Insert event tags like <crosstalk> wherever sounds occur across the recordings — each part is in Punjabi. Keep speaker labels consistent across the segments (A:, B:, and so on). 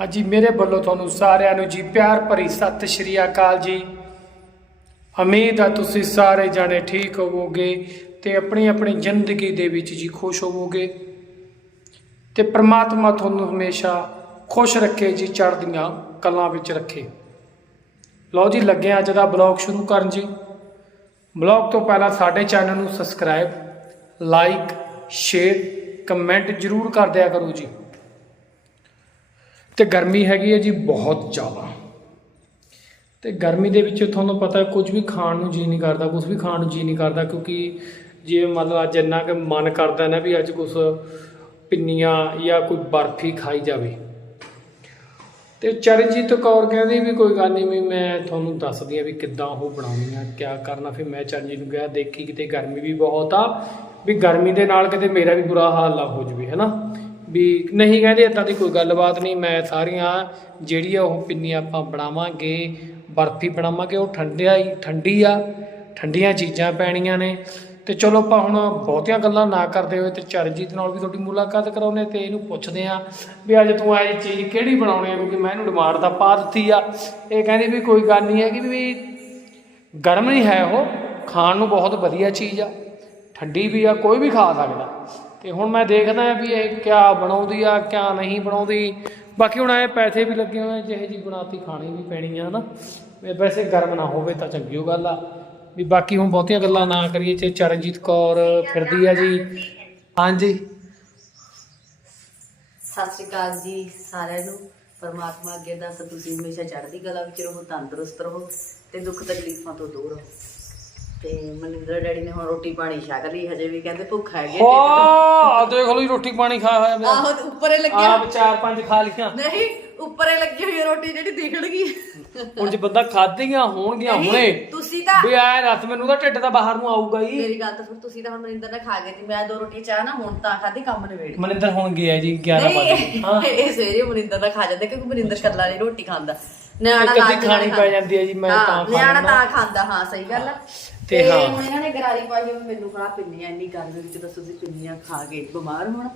A: ਹਾਂਜੀ, ਮੇਰੇ ਵੱਲੋਂ ਤੁਹਾਨੂੰ ਸਾਰਿਆਂ ਨੂੰ ਜੀ ਪਿਆਰ ਭਰੀ ਸਤਿ ਸ਼੍ਰੀ ਅਕਾਲ ਜੀ। ਉਮੀਦ ਆ ਤੁਸੀਂ ਸਾਰੇ ਜਾਣੇ ਠੀਕ ਹੋਵੋਗੇ ਤੇ ਆਪਣੀ ਆਪਣੀ ਜ਼ਿੰਦਗੀ ਦੇ ਵਿੱਚ ਜੀ ਖੁਸ਼ ਹੋਵੋਗੇ ਤੇ ਪ੍ਰਮਾਤਮਾ ਤੁਹਾਨੂੰ ਹਮੇਸ਼ਾ ਖੁਸ਼ ਰੱਖੇ ਜੀ, ਚੜ੍ਹਦੀਆਂ ਕਲਾਂ ਵਿੱਚ ਰੱਖੇ। ਲਓ ਜੀ, ਲੱਗੇ ਅੱਜ ਦਾ ਬਲੌਗ ਸ਼ੁਰੂ ਕਰਨ ਜੀ। ਬਲੌਗ ਤੋਂ ਪਹਿਲਾਂ ਸਾਡੇ ਚੈਨਲ ਨੂੰ ਸਬਸਕ੍ਰਾਈਬ, ਲਾਈਕ, ਸ਼ੇਅਰ, ਕਮੈਂਟ ਜਰੂਰ ਕਰ ਦਿਆ ਕਰੋ ਜੀ। ਤੇ ਗਰਮੀ ਹੈਗੀ ਹੈ ਜੀ ਬਹੁਤ ਜ਼ਿਆਦਾ। ਤੇ ਗਰਮੀ ਦੇ ਵਿੱਚ ਤੁਹਾਨੂੰ ਪਤਾ ਕੁਝ ਵੀ ਖਾਣ ਨੂੰ ਜੀ ਨਹੀਂ ਕਰਦਾ, ਕੁਝ ਵੀ ਖਾਣ ਨੂੰ ਜੀ ਨਹੀਂ ਕਰਦਾ ਕਿਉਂਕਿ ਜੇ ਮਤਲਬ ਅੱਜ ਇੰਨਾ ਕਿ ਮਨ ਕਰਦਾ ਨਾ ਵੀ ਅੱਜ ਕੁਝ ਪਿੰਨੀਆਂ ਜਾਂ ਕੋਈ ਬਰਫੀ ਖਾਈ ਜਾਵੇ। ਤੇ ਚਰਨਜੀਤ ਕੌਰ ਕਹਿੰਦੀ ਵੀ ਕੋਈ ਗੱਲ ਨਹੀਂ ਵੀ ਮੈਂ ਤੁਹਾਨੂੰ ਦੱਸਦੀ ਆ ਵੀ ਕਿੱਦਾਂ ਉਹ ਬਣਾਉਣੀ ਆ, ਕਿਆ ਕਰਨਾ, ਫਿਰ ਮੈਂ ਚਰਨਜੀਤ ਨੂੰ ਕਿਹਾ, ਦੇਖੀ ਕਿਤੇ ਗਰਮੀ ਵੀ ਬਹੁਤ ਆ, ਵੀ ਗਰਮੀ ਦੇ ਨਾਲ ਕਿਤੇ ਮੇਰਾ ਵੀ ਬੁਰਾ ਹਾਲ ਨਾ ਹੋ ਜਵੇ, ਹੈਨਾ? ਵੀ ਨਹੀਂ ਕਹਿੰਦੇ ਏਦਾਂ ਦੀ ਕੋਈ ਗੱਲਬਾਤ ਨਹੀਂ, ਮੈਂ ਸਾਰੀਆਂ ਜਿਹੜੀ ਆ ਉਹ ਪਿੰਨੀ ਆਪਾਂ ਬਣਾਵਾਂਗੇ, ਬਰਫੀ ਬਣਾਵਾਂਗੇ, ਉਹ ਠੰਡਿਆ ਹੀ ਠੰਡੀ ਆ, ਠੰਡੀਆਂ ਚੀਜ਼ਾਂ ਪੈਣੀਆਂ ਨੇ। ਤੇ ਚਲੋ ਆਪਾਂ ਹੁਣ ਬਹੁਤੀਆਂ ਗੱਲਾਂ ਨਾ ਕਰਦੇ ਹੋਏ ਤੇ ਚਰਨਜੀਤ ਨਾਲ ਵੀ ਤੁਹਾਡੀ ਮੁਲਾਕਾਤ ਕਰਾਉਨੇ ਤੇ ਇਹਨੂੰ ਪੁੱਛਦੇ ਆ ਵੀ ਅੱਜ ਤੂੰ ਇਹ ਚੀਜ਼ ਕਿਹੜੀ ਬਣਾਉਣੀ ਆ, ਕਿਉਂਕਿ ਮੈਂ ਇਹਨੂੰ ਡਿਮਾਂਡ ਤਾਂ ਪਾ ਦਿੱਤੀ ਆ। ਇਹ ਕਹਿੰਦੀ ਵੀ ਕੋਈ ਗੱਲ ਨਹੀਂ ਹੈ ਕਿ ਵੀ ਗਰਮ ਨਹੀਂ ਹੈ ਉਹ, ਖਾਣ ਨੂੰ ਬਹੁਤ ਵਧੀਆ ਚੀਜ਼ ਆ, ਠੰਡੀ ਵੀ ਆ, ਕੋਈ ਵੀ ਖਾ ਸਕਦਾ। ਤੇ ਹੁਣ ਮੈਂ ਦੇਖਦਾ ਵੀ ਇਹ ਕਿਆ ਬਣਾਉਂਦੀ ਆ ਕਿਆ ਨਹੀਂ ਬਣਾਉਂਦੀ। ਬਾਕੀ ਹੁਣ ਇਹ ਪੈਸੇ ਵੀ ਲੱਗੇ ਹੋਏ ਆ, ਜਿਹੇ ਜੀ ਬਣਾਤੀ ਖਾਣੀ ਵੀ ਪੈਣੀ ਆ ਹਨਾ ਵੀ ਵੈਸੇ ਗਰਮ ਨਾ ਹੋਵੇ ਤਾਂ ਚੰਗੀ ਉਹ ਗੱਲ ਆ। ਵੀ ਬਾਕੀ ਹੁਣ ਬਹੁਤੀਆਂ ਗੱਲਾਂ ਨਾ ਕਰੀਏ ਤੇ ਚਰਨਜੀਤ ਕੌਰ ਫਿਰਦੀ ਆ ਜੀ। ਹਾਂਜੀ।
B: ਸਤਿ ਸ਼੍ਰੀ ਅਕਾਲ ਜੀ ਸਾਰਿਆਂ ਨੂੰ। ਪਰਮਾਤਮਾ ਅੱਗੇ ਦੱਸ ਤੁਸੀਂ ਹਮੇਸ਼ਾ ਚੜ੍ਹਦੀ ਕਲਾ ਵਿੱਚ ਰਹੋ ਤੰਦਰੁਸਤ ਰਹੋ ਤੇ ਦੁੱਖ ਤਕਲੀਫਾਂ ਤੋਂ ਦੂਰ ਰਹੋ। ਤੇ ਮਨਿੰਦਰ ਡੈਡੀ ਨੇ ਹੁਣ ਰੋਟੀ ਪਾਣੀ ਛਕ ਲਈ ਹਜੇ ਵੀ ਕਹਿੰਦੇ ਭੁੱਖ ਹੈਗੇ
A: ਹੋ ਆ ਦੇਖ ਲਓ ਜੀ ਰੋਟੀ ਪਾਣੀ ਖਾ ਹੋਇਆ ਮੇਰਾ।
B: ਆਹੋ ਤੇ ਉੱਪਰੇ ਲੱਗਿਆ।
A: ਆਪ ਚਾਰ ਪੰਜ ਖਾ ਲੀਆਂ
B: ਨਹੀਂ ਉੱਪਰੇ ਲੱਗੀ ਹੋਈ ਹੈ ਰੋਟੀ ਜਿਹੜੀ ਦਿਖਣਗੀ
A: ਹੁਣ ਜੇ ਬੰਦਾ ਖਾਧੀਆਂ ਹੋਣਗੀਆਂ ਹੁਣੇ
B: ਤੁਸੀਂ ਤਾਂ
A: ਵੀ ਆਏ ਦੱਸ ਮੈਨੂੰ ਤਾਂ ਢਿੱਡ ਤਾਂ ਬਾਹਰ ਨੂੰ ਆਊਗਾ ਹੀ
B: ਮੇਰੀ ਗੱਲ ਤਾਂ ਸੁਣ ਤੁਸੀਂ ਤਾਂ ਹੁਣ ਮਨਿੰਦਰ ਨਾਲ ਖਾ ਗਏ ਸੀ ਮੈਂ ਦੋ ਰੋਟੀ ਚਾਹ ਨਾ ਹੁਣ ਤਾਂ ਖਾਧੀ ਕੰਮ ਨਵੇੜ
A: ਮਨਿੰਦਰ ਹੁਣ ਗਿਆ ਜੀ 11 ਵਜੇ।
B: ਨਹੀਂ ਇਹ ਸਵੇਰੇ ਮਨਿੰਦਰ ਨਾਲ ਖਾ ਜਾਂਦੇ ਕਿਉਂਕਿ ਮਨਿੰਦਰ ਕੱਲਾ ਨਹੀਂ ਰੋਟੀ ਖਾਂਦਾ। ਨਿਆਣਾ
A: ਖਾਣੀ
B: ਖਾਂਦਾ।
A: ਪੈ ਜਾਂਦੀ ਹੈ ਜੀ, ਮੈਂ
B: ਹਾਂ,
A: ਤਾਂ ਖਾ
B: ਨਿਆਣਾ। ਤਾਂ ਖਾਂਦਾ ਹਾਂ ਸਹੀ ਗੱਲ ਆ।
A: ਤੇ ਹਾਂ।
B: ਹੁਣ ਇਹਨਾਂ ਨੇ ਗਰਾਰੀ ਪਾਈ ਹੋਈ ਮੈਨੂੰ ਕਹਾ ਪਿੰਨੀਆਂ ਇੰਨੀ ਗਰਮੀ ਵਿੱਚ ਦੱਸੋ ਤੁਸੀਂ ਪਿੰਨੀਆਂ ਖਾ ਕੇ ਬਿਮਾਰ ਹੋਣਾ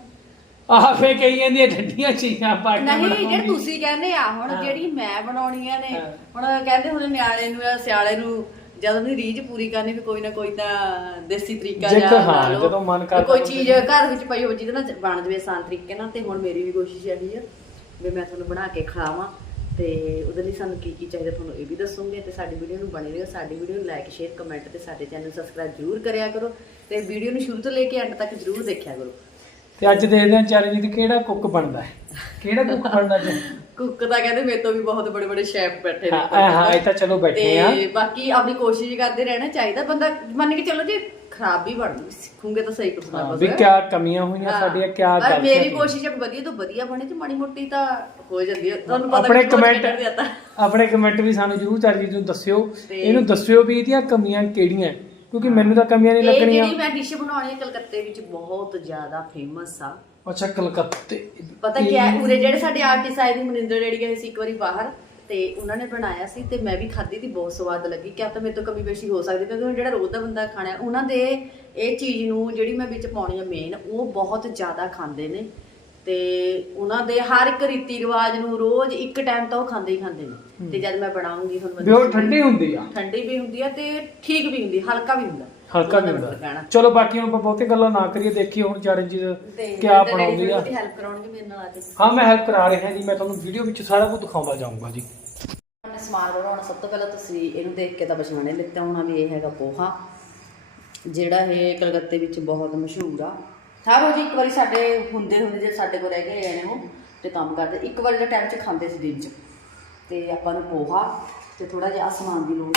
A: ਆਹ ਫੇ ਕਹੀ ਜਾਂਦੀ ਹੈ ਠੰਡੀਆਂ ਚੀਜ਼ਾਂ ਪਾ ਕੇ
B: ਨਹੀਂ ਜਿਹੜੇ। ਤੁਸੀਂ ਕਹਿੰਦੇ ਆ ਹੁਣ ਜਿਹੜੀ ਮੈਂ ਬਣਾਉਣੀਆਂ ਨੇ ਹੁਣ ਕਹਿੰਦੇ ਹੁਣ ਨਿਆਣੇ ਨੂੰ ਜਾਂ ਸਿਆਲੇ ਨੂੰ ਜਦੋਂ ਦੀ ਰੀਝ ਪੂਰੀ ਕਰਨੀ ਵੀ ਕੋਈ ਨਾ ਕੋਈ ਤਾਂ ਦੇਸੀ ਤਰੀਕਾ
A: ਜੇ
B: ਜਾਂ
A: ਕੋਈ-
B: ਲਾ
A: ਹਾਂ,
B: ਲਓ।
A: ਜਦੋਂ ਮਨ ਕਰਦਾ
B: ਕੋਈ
A: ਉਦੋਂ
B: ਚੀਜ਼ ਘਰ ਵਿੱਚ ਪਈ ਹੋਵੇ ਜਿਹਦੇ ਨਾਲ ਬਣ ਜਵੇ ਆਸਾਨ ਤਰੀਕੇ ਨਾਲ ਤੇ ਹੁਣ ਮੇਰੀ ਵੀ ਕੋਸ਼ਿਸ਼ ਇਹੀ ਆ ਵੀ ਮੈਂ ਤੁਹਾਨੂੰ ਬਣਾ ਕੇ ਖਿਲਾਵਾਂ ਤੇ ਉਹਦੇ ਲਈ ਸਾਨੂੰ ਕੀ ਕੀ ਚਾਹੀਦਾ ਤੁਹਾਨੂੰ ਇਹ ਵੀ ਦੱਸੂਗੇ ਤੇ ਸਾਡੀ ਵੀਡੀਓ ਨੂੰ ਬਣੇ ਰਹੋ ਸਾਡੀ ਵੀਡੀਓ ਨੂੰ ਲਾਈਕ ਸ਼ੇਅਰ ਕਮੈਂਟ ਤੇ ਸਾਡੇ ਚੈਨਲ ਨੂੰ ਸਬਸਕ੍ਰਾਈਬ ਜ਼ਰੂਰ ਕਰਿਆ ਕਰੋ ਤੇ ਵੀਡੀਓ ਨੂੰ ਸ਼ੁਰੂ ਤੋਂ ਲੈ ਕੇ ਐਂਡ ਤੱਕ ਜ਼ਰੂਰ ਦੇਖਿਆ ਕਰੋ।
A: ਤੇ ਅੱਜ ਦੇਖਦੇ ਹਾਂ ਚਰਨਜੀਤ ਕਿਹੜਾ ਕੁੱਕ ਬਣਦਾ ਹੈ? ਕਿਹੜਾ ਕੁੱਕ ਬਣਦਾ ਜੀ
B: ਕੁੱਕ ਤਾਂ ਕਹਿੰਦੇ ਮੇਰੇ ਤੋਂ ਵੀ ਬਹੁਤ ਬੜੇ ਬੜੇ ਸ਼ੈਫ ਬੈਠੇ ਨੇ
A: ਹਾਂ ਹਾਂ ਇਹ ਤਾਂ ਚਲੋ ਬੈਠੇ ਆ।
B: ਤੇ ਬਾਕੀ ਆਪਣੀ ਕੋਸ਼ਿਸ਼ ਕਰਦੇ ਰਹਿਣਾ ਚਾਹੀਦਾ। ਬੰਦਾ ਮੰਨ ਕੇ ਚੱਲੋ ਜੇ ਖਰਾਬ ਵੀ ਬਣ ਜੂ ਸਿੱਖੂਗੇ ਤਾਂ ਸਹੀ ਕੁਛ ਨਾ
A: ਹਾਂ, ਵੀ ਕਿਆ ਕਮੀਆਂ ਹੋਈਆਂ। ਸਾਡੀਆਂ ਕਿਆ
B: ਪਰ
A: ਗਲਤੀਆਂ
B: ਮੇਰੀ
A: ਸੀ।
B: ਕੋਸ਼ਿਸ਼ ਹੈ ਵੀ ਵਧੀਆ ਤੋਂ ਵਧੀਆ ਬਣੇ ਤੇ ਮਾੜੀ ਮੋਟੀ ਤਾਂ ਹੋ ਜਾਂਦੀ ਹੈ। ਤੁਹਾਨੂੰ ਪਤਾ
A: ਆਪਣੇ ਕਮੈਂਟ। ਆਪਣੇ ਕਮੈਂਟ ਵੀ ਸਾਨੂੰ ਜਰੂਰ ਚਰਨਜੀਤ ਨੂੰ ਦੱਸਿਓ।
B: ਤੇ-
A: ਇਹਨੂੰ ਦੱਸਿਓ ਵੀ ਇਹਦੀਆਂ ਕਮੀਆਂ ਕਿਹੜੀਆਂ ਹੈ, ਕਿਉਂਕਿ ਮੈਨੂੰ ਤਾਂ ਕਮੀਆਂ ਨਹੀਂ
B: ਇਹ
A: ਲੱਗਣੀਆਂ।
B: ਜਿਹੜੀ ਮੈਂ ਡਿਸ਼ ਬਣਾਉਣੀ ਹੈ ਕਲਕੱਤੇ ਵਿੱਚ ਬਹੁਤ ਜ਼ਿਆਦਾ ਫੇਮਸ ਆ।
A: ਅੱਛਾ ਕਲਕੱਤੇ।
B: ਪਤਾ ਕੀ ਹੈ ਉਰੇ ਜਿਹੜੇ ਸਾਡੇ ਆਰਟਿਸਟ ਆਏ ਦੀ ਮਨਿੰਦਰ ਡੈਡੀ ਗਏ ਸੀ ਇੱਕ ਵਾਰੀ ਬਾਹਰ। ਤੇ ਉਹਨਾਂ ਨੇ ਬਣਾਇਆ ਸੀ ਤੇ ਮੈਂ ਵੀ ਖਾਧੀ ਤੇ ਬਹੁਤ ਸਵਾਦ ਲੱਗੀ। ਕਿਆ ਤਾਂ ਮੇਰੇ ਤੋਂ ਕਮੀ ਬੇਸ਼ੀ ਹੋ ਸਕਦੀ, ਕਿਉਂਕਿ ਹੁਣ ਜਿਹੜਾ ਰੋਜ਼ ਦਾ ਬੰਦਾ ਖਾਣਾ ਉਹਨਾਂ ਦੇ ਇਹ ਚੀਜ਼ ਨੂੰ ਜਿਹੜੀ ਮੈਂ ਵਿੱਚ ਪਾਉਣੀ ਆ ਮੇਨ ਉਹ ਬਹੁਤ ਜ਼ਿਆਦਾ ਖਾਂਦੇ ਨੇ। ਤੇ ਉਹਨਾਂ ਦੇ ਹਰ ਇੱਕ ਰੀਤੀ ਰਿਵਾਜ ਨੂੰ ਰੋਜ਼ ਇੱਕ ਟਾਈਮ ਤਾਂ ਉਹ ਖਾਂਦੇ ਹੀ ਖਾਂਦੇ ਨੇ। ਤੇ ਜਦ ਮੈਂ ਬਣਾਉਂਗੀ ਹੁਣ
A: ਵੀ ਉਹ ਠੰਡੀ ਹੁੰਦੀ ਆ।
B: ਠੰਡੀ ਵੀ ਹੁੰਦੀ ਆ ਤੇ ਠੀਕ ਵੀ ਹੁੰਦੀ ਹਲਕਾ ਵੀ ਹੁੰਦਾ।
A: ਹਲਕਾ ਨਹੀਂ ਹੁੰਦਾ। ਚਲੋ ਬਾਕੀ ਹੁਣ ਆਪਾਂ ਬਹੁਤੀ ਗੱਲਾਂ ਨਾ ਕਰੀਏ ਦੇਖੀਏ ਹੁਣ ਚਰਨਜੀਤ
B: ਤੇ
A: ਕਿਆ ਬਣਾਉਂਦੀ ਆ।
B: ਹੈਲਪ ਕਰਾਉਣਗੇ ਮੇਰੇ ਨਾਲ ਅੱਜ?
A: ਹਾਂ ਮੈਂ ਹੈਲਪ ਕਰਾ ਰਿਹਾ ਜੀ ਮੈਂ ਤੁਹਾਨੂੰ ਵੀਡੀਓ ਵਿੱਚ ਸਾਰਾ ਕੁਝ ਦਿਖਾਉਂਦਾ ਜਾਊਂਗਾ ਜੀ।
B: ਆਪਣੇ ਸਮਾਨ ਬਣਾਉਣਾ ਸਭ ਤੋਂ ਪਹਿਲਾਂ ਤੁਸੀਂ ਇਹਨੂੰ ਦੇਖ ਕੇ ਤਾਂ ਪਛਾਣੇ ਲਿੱਤਾ ਹੋਣਾ ਵੀ ਇਹ ਹੈਗਾ ਪੋਹਾ ਜਿਹੜਾ ਇਹ ਕਲਕੱਤੇ ਵਿੱਚ ਬਹੁਤ ਮਸ਼ਹੂਰ ਆ। ਠਾਰੋ ਜੀ, ਇੱਕ ਵਾਰੀ ਸਾਡੇ ਹੁੰਦੇ ਹੁੰਦੇ ਜੇ ਸਾਡੇ ਕੋਲ ਰਹਿ ਗਏ ਆਏ ਨੇ ਉਹ, ਤੇ ਕੰਮ ਕਰਦੇ। ਇੱਕ ਵਾਰੀ ਦਾ ਟਾਈਮ 'ਚ ਖਾਂਦੇ ਸੀ ਦਿਨ 'ਚ। ਤੇ ਆਪਾਂ ਨੂੰ ਪੋਹਾ ਤੇ ਥੋੜਾ ਜਿਹਾ ਆਹ ਦੀ ਲੋੜ।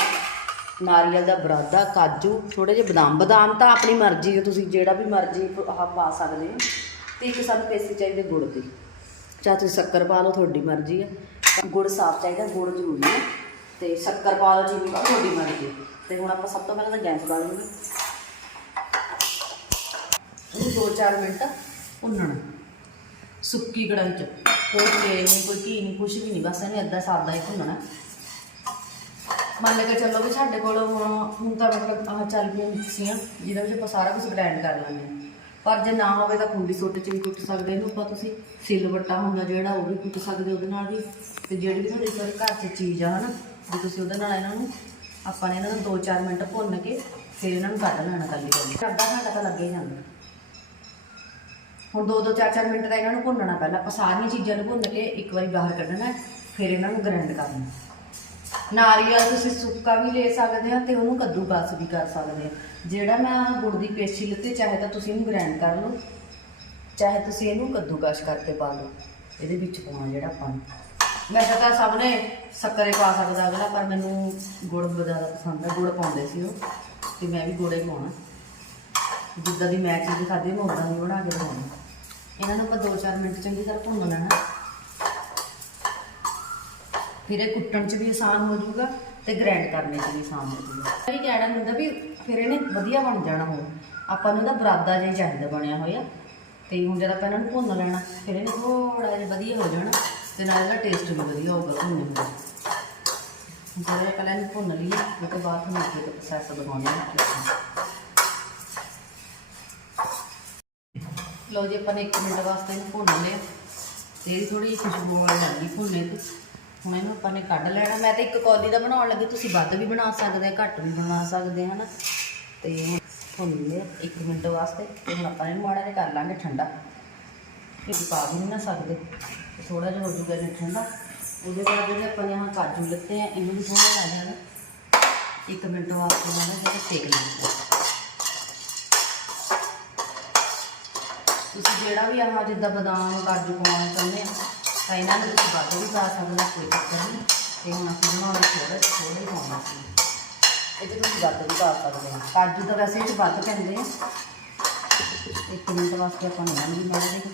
B: ਨਾਰੀਅਲ ਦਾ ਬਰਾਦਾ, ਕਾਜੂ ਥੋੜੇ ਜਿਹੇ ਬਦਾਮ। ਬਦਾਮ ਤਾਂ ਆਪਣੀ ਮਰਜ਼ੀ ਹੈ ਤੁਸੀਂ ਜਿਹੜਾ ਵੀ ਮਰਜ਼ੀ ਆਹ ਪਾ ਸਕਦੇ ਹੋ। ਤੇ ਇੱਕ ਸਾਨੂੰ ਪੇਸੀ ਚਾਹੀਦੀ ਗੁੜ ਦੀ। ਚਾਹ ਤੁਸੀਂ ਸ਼ੱਕਰ ਪਾ ਲਓ, ਤੁਹਾਡੀ ਮਰਜ਼ੀ ਹੈ ਗੁੜ ਸਾਫ਼ ਚਾਹੀਦਾ, ਗੁੜ ਜ਼ਰੂਰੀ ਹੈ ਤੇ ਸ਼ੱਕਰ ਪਾ ਲਓ, ਚੀਨੀ ਪਾ ਤੁਹਾਡੀ ਮਰਜ਼ੀ ਹੈ। ਤੇ ਹੁਣ ਆਪਾਂ ਸਭ ਤੋਂ ਪਹਿਲਾਂ ਤਾਂ ਗੈਸ ਬਾਲੂਗੇ ਉਹਨੂੰ 2-4 ਮਿੰਟ ਭੁੰਨਣਾ। ਸੁੱਕੀ ਕੜਾਹੀ ਚ। ਕੋਈ ਤੇਲ ਨਹੀਂ ਕੋਈ ਘੀ ਨਹੀਂ ਕੁਛ ਵੀ ਨਹੀਂ ਬਸ ਇਹਨੂੰ ਏਦਾਂ ਸਾਦਾ ਹੀ ਭੁੰਨਣਾ। ਮੰਨ ਕੇ ਚੱਲੋ ਵੀ ਸਾਡੇ ਕੋਲ ਹੁਣ ਹੁਣ ਤਾਂ ਮਤਲਬ ਆਹ ਚੱਲ ਪਈਆਂ ਮਿਕਸੀਆਂ, ਜਿਹਦੇ ਵਿੱਚ ਆਪਾਂ ਸਾਰਾ ਕੁਝ ਗ੍ਰਾਈਂਡ ਕਰ ਲੈਂਦੇ ਹਾਂ। ਪਰ ਜੇ ਨਾ ਹੋਵੇ ਤਾਂ ਕੁੰਡੀ ਸੁੱਟ ਚ ਵੀ ਕੁੱਟ ਸਕਦੇ, ਇਹਨੂੰ ਆਪਾਂ ਤੁਸੀਂ ਸਿਲਵੱਟਾ ਹੁੰਦਾ ਜਿਹੜਾ, ਉਹ ਵੀ ਕੁੱਟ ਸਕਦੇ ਉਹਦੇ ਨਾਲ ਵੀ। ਤੇ ਜਿਹੜੀ ਵੀ ਤੁਹਾਡੇ ਕੋਲ ਘਰ 'ਚ ਚੀਜ਼ ਆ, ਹਨਾ ਜੇ ਤੁਸੀਂ ਉਹਦੇ ਨਾਲ ਇਹਨਾਂ ਨੂੰ, ਆਪਾਂ ਨੇ ਇਹਨਾਂ ਨੂੰ 2-4 ਮਿੰਟ ਭੁੰਨ ਕੇ ਫਿਰ ਇਹਨਾਂ ਨੂੰ ਕੱਢ ਲੈਣਾ ਕੱਲੀ ਕੱਲੀ। ਅੱਧਾ ਘੰਟਾ ਤਾਂ ਲੱਗੇ ਹੀ ਜਾਂਦਾ। ਹੁਣ 2-2 4-4 ਮਿੰਟ ਦਾ ਇਹਨਾਂ ਨੂੰ ਭੁੰਨਣਾ ਪਹਿਲਾਂ। ਆਪਾਂ ਸਾਰੀਆਂ ਚੀਜ਼ਾਂ ਨੂੰ ਭੁੰਨ ਕੇ ਇੱਕ ਵਾਰੀ ਬਾਹਰ ਕੱਢਣਾ ਫਿਰ ਇਹਨਾਂ ਨੂੰ ਗ੍ਰਾਈਂਡ ਕਰਨਾ ਨਾਰੀਅਲ ਤੁਸੀਂ ਸੁੱਕਾ ਵੀ ਲੈ ਸਕਦੇ ਆ ਤੇ ਉਹਨੂੰ ਕੱਦੂਕਸ ਵੀ ਕਰ ਸਕਦੇ ਆ ਜਿਹੜਾ ਮੈਂ ਗੁੜ ਦੀ ਪੇਸਟੀ ਲਿੱਤੀ, ਚਾਹੇ ਤਾਂ ਤੁਸੀਂ ਇਹਨੂੰ ਗ੍ਰਾਈਂਡ ਕਰ ਲਓ, ਚਾਹੇ ਤੁਸੀਂ ਇਹਨੂੰ ਕੱਦੂਕਸ ਕਰਕੇ ਪਾ ਲਓ। ਇਹਦੇ ਵਿੱਚ ਪਾਉਣਾ ਜਿਹੜਾ ਆਪਾਂ ਵੈਸੇ ਤਾਂ ਸਭ ਨੇ ਸ਼ੱਕਰੇ ਪਾ ਸਕਦਾ ਅਗਲਾ, ਪਰ ਮੈਨੂੰ ਗੁੜ ਜ਼ਿਆਦਾ ਪਸੰਦ ਹੈ ਗੁੜ ਪਾਉਂਦੇ ਸੀ ਉਹ, ਤੇ ਮੈਂ ਵੀ ਗੁੜੇ ਪਾਉਣਾ। ਜਿੱਦਾਂ ਦੀ ਮੈਂ ਚੀਜ਼ ਖਾਧੀ, ਮੈਂ ਉਦਾਂ ਦੀ ਬਣਾ ਕੇ ਦਿਖਾਉਣੀ ਇਹਨਾਂ ਨੂੰ ਆਪਾਂ 2-4 ਮਿੰਟ ਚੰਗੀ ਤਰ੍ਹਾਂ ਭੁੰਨ ਲੈਣਾ। ਫਿਰ ਇਹ ਕੁੱਟਣ 'ਚ ਵੀ ਆਸਾਨ ਹੋ ਜਾਊਗਾ ਤੇ ਗ੍ਰਾਈਂਡ ਕਰਨੇ 'ਚ ਵੀ ਆਸਾਨ ਹੋ ਜਾਊਗਾ। ਇਹ ਕਹਿਣਾ ਹੁੰਦਾ ਵੀ ਫਿਰ ਇਹਨੇ ਵਧੀਆ ਬਣ ਜਾਣਾ ਹੋਰ ਆਪਾਂ ਨੂੰ ਇਹਦਾ ਬਰਾਦਾ ਜਿਹਾ ਚਾਹੀਦਾ ਬਣਿਆ ਹੋਇਆ। ਤੇ ਹੁਣ ਜਦ ਆਪਾਂ ਇਹਨਾਂ ਨੂੰ ਭੁੰਨ ਲੈਣਾ, ਫਿਰ ਇਹਨੇ ਥੋੜਾ ਜਿਹਾ ਵਧੀਆ ਹੋ ਜਾਣਾ ਤੇ ਨਾਲ ਇਹਦਾ ਟੇਸਟ ਵੀ ਵਧੀਆ ਹੋਊਗਾ ਭੁੰਨੇ ਦਾ। ਜਦੋਂ ਪਹਿਲਾਂ ਇਹਨੂੰ ਭੁੰਨ ਲਈਏ, ਉਹ ਤੋਂ ਬਾਅਦ ਤੁਹਾਨੂੰ ਅੱਗੇ ਦਾ ਪ੍ਰੋਸੈਸ ਦਿਖਾਉਂਦੇ ਹਾਂ। ਲਓ ਜੀ, ਆਪਾਂ ਨੇ 1 ਮਿੰਟ ਵਾਸਤੇ ਇਹਨੂੰ ਭੁੰਨ ਲਿਆ। ਤੇ ਇਹਦੀ ਥੋੜੀ ਜਿਹੀ ਖੁਸ਼ਬੂ ਆਉਣ ਲੱਗੀ ਭੁੰਨੇ ਤੋਂ। ਹੁਣ ਇਹਨੂੰ ਆਪਾਂ ਨੇ ਕੱਢ ਲੈਣਾ। ਮੈਂ ਤਾਂ ਇੱਕ ਕੌਲੀ ਦਾ ਬਣਾਉਣ ਲੱਗੀ, ਤੁਸੀਂ ਵੱਧ ਵੀ ਬਣਾ ਸਕਦੇ ਆ ਘੱਟ ਵੀ ਬਣਾ ਸਕਦੇ ਆ ਹਨਾ? ਤੇ ਭੁੰਨ ਲਿਆ 1 ਮਿੰਟ ਵਾਸਤੇ। ਤੇ ਹੁਣ ਆਪਾਂ ਇਹਨੂੰ ਮਾੜਾ ਜਿਹਾ ਕਰ ਲਾਂਗੇ ਠੰਡਾ। ਇਹ ਪਾ ਵੀ ਨਹੀਂ ਨਾ ਸਕਦੇ। ਥੋੜਾ ਜਿਹਾ ਹੋ ਜੂਗਾ ਇਹਨੇ ਠੰਡਾ। ਉਹਦੇ ਬਾਅਦ ਜਿਹੜੇ ਆਪਾਂ ਨੇ ਆਹ ਕਾਜੂ ਲਿੱਤੇ ਆ, ਇਹਨੂੰ ਵੀ ਥੋੜਾ ਲਾ ਦੇਣਾ 1 ਮਿੰਟ ਵਾਸਤੇ ਮਾੜਾ ਜਿਹਾ ਸੇਕ ਲੈਣਾ ਤੁਸੀਂ ਜਿਹੜਾ ਵੀ ਆਹ ਜਿੱਦਾਂ ਬਦਾਮ, ਕਾਜੂ ਪਾਉਣਾ ਚਾਹੁੰਦੇ ਆ, ਤਾਂ ਇਹਨਾਂ ਨੂੰ ਤੁਸੀਂ ਵੱਧ ਵੀ ਪਾ ਸਕਦੇ ਹੋ ਕੋਈ ਚੱਕਰ ਨਹੀਂ। ਤੇ ਹੁਣ ਅਸੀਂ ਬਣਾਉਣਾ ਥੋੜਾ ਥੋੜਾ ਹੀ ਪਾਉਣਾ ਸੀ। ਇਹ ਤੁਸੀਂ ਵੱਧ ਵੀ ਪਾ ਸਕਦੇ ਹੋ। ਕਾਜੂ ਤਾਂ ਵੈਸੇ ਇਹ 'ਚ ਵੱਧ ਪੈਂਦੇ ਆ। ਇੱਕ ਮਿੰਟ ਵਾਸਤੇ ਆਪਾਂ ਇਹਨਾਂ ਨੂੰ ਵੀ ਮਾੜਾ ਜਿਹਾ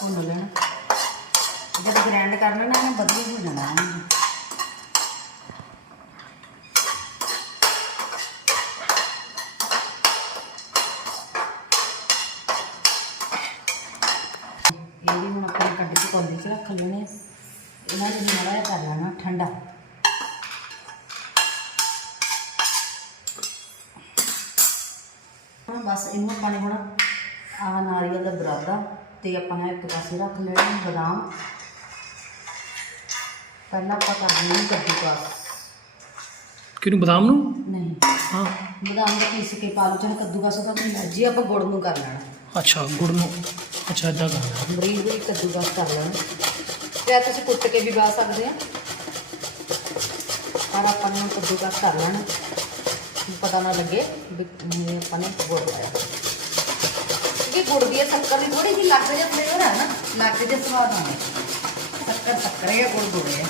B: ਭੁੰਨ ਲੈਣਾ। ਜਦੋਂ ਗ੍ਰਾਈਂਡ ਕਰ ਲੈਣਾ ਇਹ ਵਧੀਆ ਹੋ ਜਾਣਾ ਇਹਨੂੰ। ਇਹ ਵੀ ਹੁਣ ਆਪਾਂ ਕੱਢ ਕੇ ਕੋਲੀ 'ਚ ਰੱਖ ਲੈਣੇ ਇਹਨਾਂ ਨੂੰ ਮਾੜਾ ਜਿਹਾ ਕਰ ਲੈਣਾ ਠੰਡਾ। ਹੁਣ ਬਸ ਇਹਨੂੰ ਆਪਾਂ ਨੇ ਹੁਣ ਆਹ ਨਾਰੀਅਲ ਦਾ ਬਰਾਦਾ ਤੇ ਆਪਾਂ ਨੇ ਇੱਕ ਪਾਸੇ ਰੱਖ ਲੈਣਾ ਬਦਾਮ। ਪਹਿਲਾਂ ਆਪਾਂ ਕਰਨੀ ਹੈ ਕੱਦੂਕਸ
A: ਕਿਹਨੂੰ ਬਦਾਮ ਨੂੰ?
B: ਨਹੀਂ।
A: ਹਾਂ।
B: ਬਦਾਮ ਦਾ ਪੀਸ ਕੇ ਪਾ ਲਓ ਚਾਹੇ ਕੱਦੂਕਸ ਦਾ ਆਪਣੀ ਮਰਜ਼ੀ ਆਪਾਂ ਗੁੜ ਨੂੰ ਕਰ ਲੈਣਾ।
A: ਅੱਛਾ ਗੁੜ ਨੂੰ। ਅੱਛਾ ਇਦਾਂ ਕਰਨਾ
B: ਬਰੀਕ ਬਰੀਕ ਕੱਦੂਕਸ ਕਰ ਲੈਣਾ। ਤੇ ਇਹ ਤੁਸੀਂ ਕੁੱਟ ਕੇ ਵੀ ਪਾ ਸਕਦੇ ਆ। ਪਰ ਆਪਾਂ ਨੂੰ ਕੱਦੂਕਸ ਕਰ ਲੈਣਾ। ਪਤਾ ਨਾ ਲੱਗੇ ਵੀ ਆਪਾਂ ਨੇ ਗੁੜ ਪਾਇਆ। ਕਿਉਂਕਿ ਗੁੜ ਦੀ ਸ਼ੱਕਰ ਦੀ ਥੋੜੀ ਜਿਹੀ ਲੱਗ ਜਿਹਾ ਫਲੇਵਰ ਨਾ। ਲੱਗ ਜਿਹਾ ਸਵਾਦ ਆਉਂਦਾ। ਸ਼ੱਕਰ ਸ਼ੱਕਰ ਹੈ, ਗੁੜ ਗੁੜ ਹੈ